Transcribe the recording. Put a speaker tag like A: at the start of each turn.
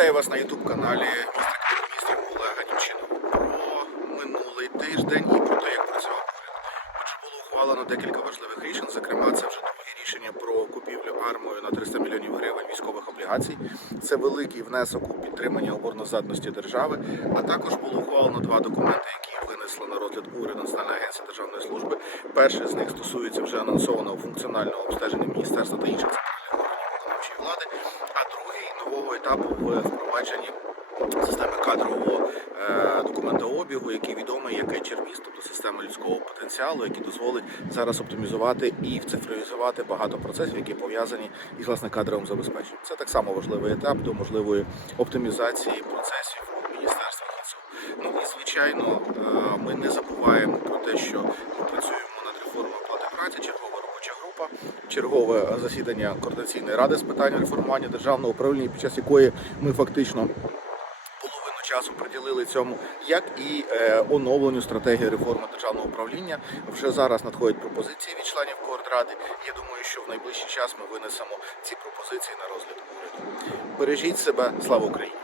A: Вітаю вас на youtube каналі містер міністрів Олега Німчина. Про минулий тиждень і про те, як працював уряд. Отже, було ухвалено декілька важливих рішень. Зокрема, це вже друге рішення про купівлю армою на 300 мільйонів гривень військових облігацій. Це великий внесок у підтримання обороноздатності держави. А також було ухвалено два документи, які винесла на розгляд уряду Національна агенція державної служби. Перший з них стосується вже анонсованого функціонального обстеження міністерства та інших другий нового етапу в впровадженні системи кадрового е, документообігу, який відомий як HRVIS, тобто система людського потенціалу, який дозволить зараз оптимізувати і цифровізувати багато процесів, які пов'язані із власне кадровим забезпеченням. Це так само важливий етап до можливої оптимізації процесів у міністерствах Ну і звичайно, е, ми не забуваємо про те, що чергове засідання координаційної ради з питань реформування державного управління, під час якої ми фактично половину часу приділили цьому, як і е, оновленню стратегії реформи державного управління. Вже зараз надходять пропозиції від членів коордради. Я думаю, що в найближчий час ми винесемо ці пропозиції на розгляд уряду. Бережіть себе, слава Україні!